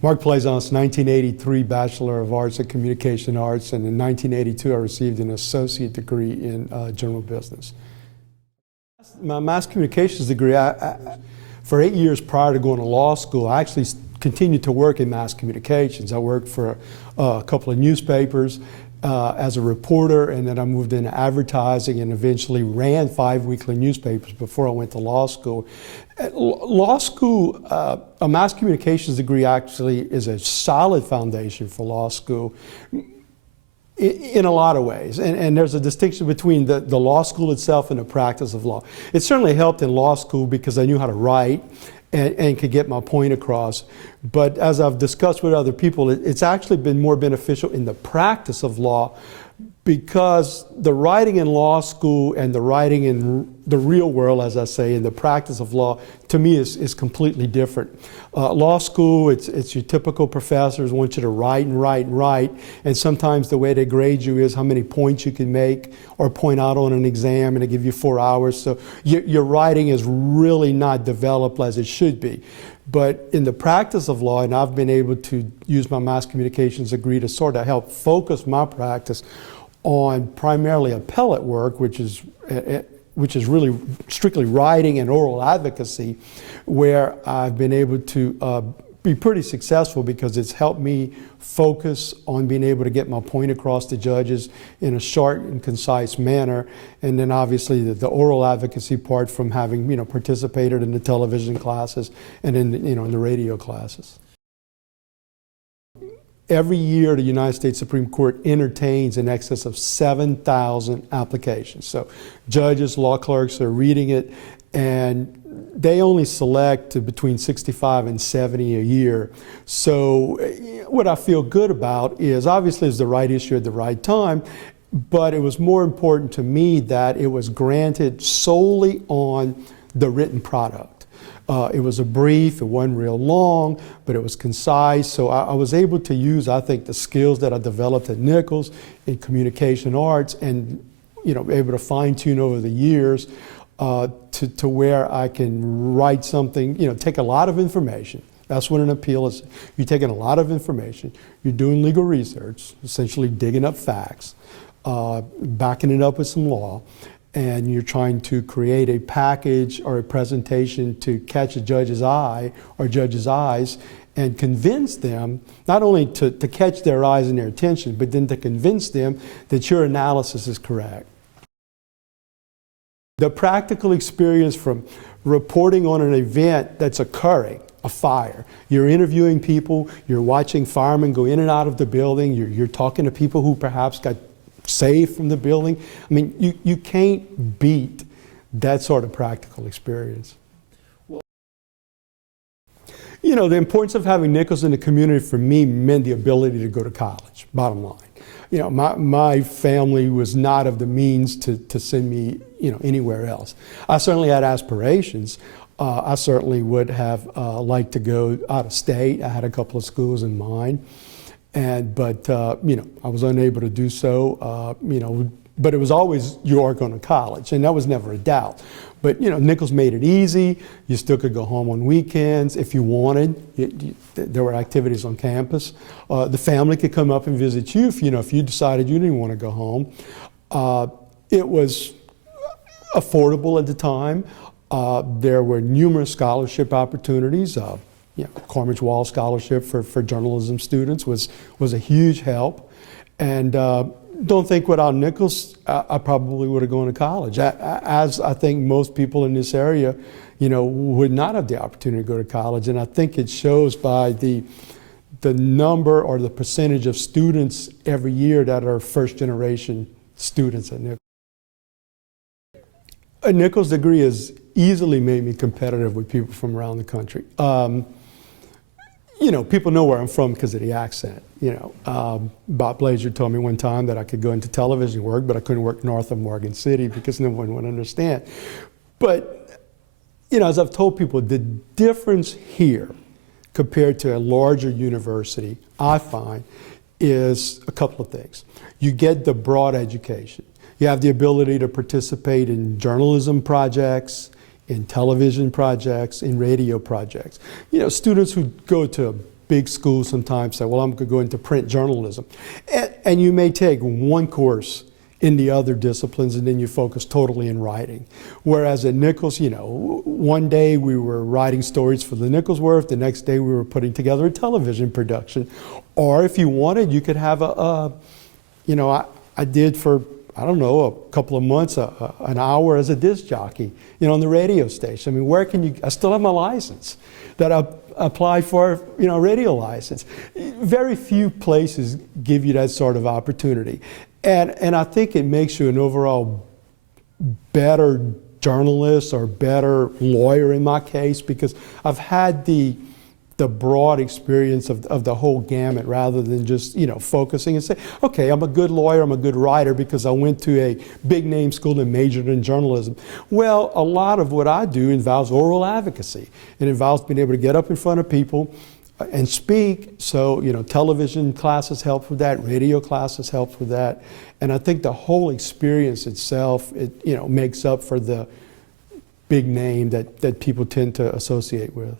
Mark Plaisance, 1983 Bachelor of Arts in Communication Arts, and in 1982 I received an associate degree in general business. My mass communications degree, for 8 years prior to going to law school, I actually continued to work in mass communications. I worked for a couple of newspapers as a reporter, and then I moved into advertising and eventually ran 5 weekly newspapers before I went to law school. Law school, a mass communications degree actually is a solid foundation for law school in a lot of ways. And there's a distinction between the law school itself and the practice of law. It certainly helped in law school because I knew how to write and could get my point across. But as I've discussed with other people, it's actually been more beneficial in the practice of law, because the writing in law school and the writing in the real world, as I say, in the practice of law, to me is completely different. Law school, it's your typical professors want you to write and write and write, and sometimes the way they grade you is how many points you can make or point out on an exam, and they give you 4 hours. So your writing is really not developed as it should be. But in the practice of law, and I've been able to use my mass communications degree to sort of help focus my practice on primarily appellate work, which is really strictly writing and oral advocacy, where I've been able to be pretty successful because it's helped me focus on being able to get my point across to judges in a short and concise manner. And then obviously the oral advocacy part from having participated in the television classes and in the radio classes. Every year, the United States Supreme Court entertains in excess of 7,000 applications. So judges, law clerks are reading it, and they only select between 65 and 70 a year. So what I feel good about is obviously it's the right issue at the right time, but it was more important to me that it was granted solely on the written product. It was a brief, it wasn't real long, but it was concise. So I was able to use, I think, the skills that I developed at Nichols in communication arts and, able to fine tune over the years to where I can write something, take a lot of information. That's what an appeal is. You're taking a lot of information. You're doing legal research, essentially digging up facts, backing it up with some law, and you're trying to create a package or a presentation to catch a judge's eye or judge's eyes and convince them, not only to catch their eyes and their attention, but then to convince them that your analysis is correct. The practical experience from reporting on an event that's occurring, a fire. You're interviewing people, you're watching firemen go in and out of the building, you're talking to people who perhaps got saved from the building. I mean, you can't beat that sort of practical experience. The importance of having Nichols in the community for me meant the ability to go to college, bottom line. My family was not of the means to send me, anywhere else. I certainly had aspirations. I certainly would have liked to go out of state. I had a couple of schools in mind. But I was unable to do so, but it was always, you are going to college, and that was never a doubt. But, Nichols made it easy. You still could go home on weekends if you wanted. There were activities on campus. The family could come up and visit you if you decided you didn't want to go home. It was affordable at the time. There were numerous scholarship opportunities. Cormidge Wall Scholarship for journalism students was a huge help. And don't think without Nichols, I probably would have gone to college. As I think most people in this area, would not have the opportunity to go to college. And I think it shows by the number or the percentage of students every year that are first generation students at Nichols. A Nichols degree has easily made me competitive with people from around the country. People know where I'm from because of the accent. Bob Blazer told me one time that I could go into television work, but I couldn't work north of Morgan City because no one would understand. But, as I've told people, the difference here compared to a larger university, I find, is a couple of things. You get the broad education. You have the ability to participate in journalism projects, in television projects, in radio projects. Students who go to big schools sometimes say, well, I'm going to go into print journalism. And you may take one course in the other disciplines and then you focus totally in writing. Whereas at Nichols, you know, one day we were writing stories for the Nicholsworth, the next day we were putting together a television production. Or if you wanted, you could have you know, I did for, I don't know, a couple of months, an hour as a disc jockey, you know, on the radio station. I mean, where can you, I still have my license that I applied for, you know, a radio license. Very few places give you that sort of opportunity. And I think it makes you an overall better journalist or better lawyer in my case, because I've had the broad experience of the whole gamut rather than just, you know, focusing and say, okay, I'm a good lawyer, I'm a good writer because I went to a big name school and majored in journalism. Well, a lot of what I do involves oral advocacy. It involves being able to get up in front of people and speak. So, you know, television classes help with that, radio classes help with that. And I think the whole experience itself, it, you know, makes up for the big name that people tend to associate with.